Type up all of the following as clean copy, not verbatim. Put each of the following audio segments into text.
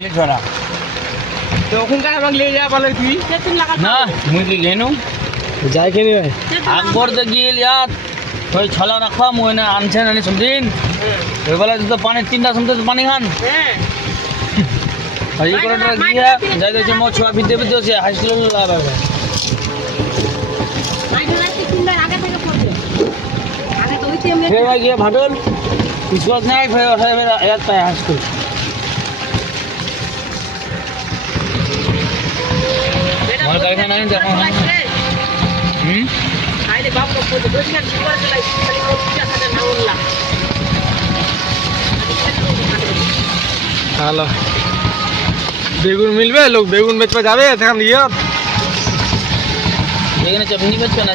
छोरा तो ओखनकार हमक ले जा पाले तुई ना मुई लेनु যায় কে নিবে আকবর দে গিল ইয়াত তোই ছলা রাখা মুই না আনছেন আনি সমদিন ওই বেলা তো পানি তিনটা সমতে পানি খান আর এই করে গিয়া যাই দেখছি মো ছোয়া বিদ্যে বিদ্যে আছে হাই স্কুল লাগাবে ফের ভাই গিয়া ভাটল বিশ্বাস নাই ফের ওঠাই ফের ইয়াত পায় হাই স্কুল আমার কারখানা নাই দেখো হ্যালো বেগুন মিলবে লোক বেগুন বেচতে যাবে এখন ইয়ে এখানে চাটনি বেচবে না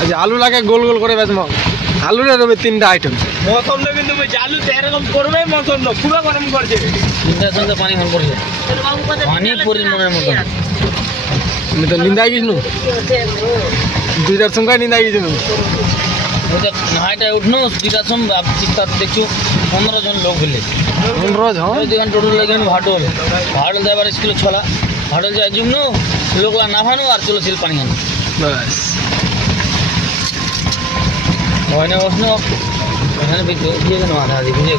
আচ্ছা আলু লাগে গোল গোল করে বেচবো আলু রে রবে তিনটা আইটেম মৌসুম কিন্তু চালু এরকম করবে মৌসুম পুরো গরম করছে তিনটার সঙ্গে পানি খান করছে পানি পরিমাণের মতো আমি তো নিন্দাই গেছিল দুইটার সঙ্গে নিন্দাই গেছিল হাইটা উঠনো দুইটার সময় চিন্তা দেখছো 15 জন লোক হলে 15 জন দুই টোটাল লাগেন ভাটল ভাটল দেবার স্কুলে ছলা ভাটল যাই জুম নো লোক না ভানো আর চলো ছিল পানি খান বাস ওখানে বসনো ওখানে দিয়ে কেন আধা আধি বুঝে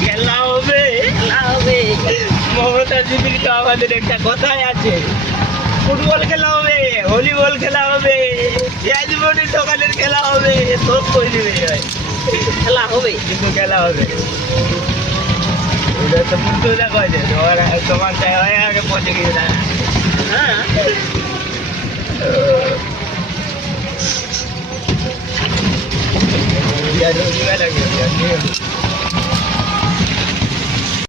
খেলা হবে মমতা দিদির তো আমাদের একটা কথাই আছে ফুটবল খেলা হবে ভলিবল খেলা হবে রাজবনের দোকানের খেলা হবে সব করে দিবে খেলা হবে কিন্তু খেলা হবে ওটা তো বুঝতে কয় যে তোমার চাই হয় আগে পৌঁছে গিয়ে হ্যাঁ Ya, no,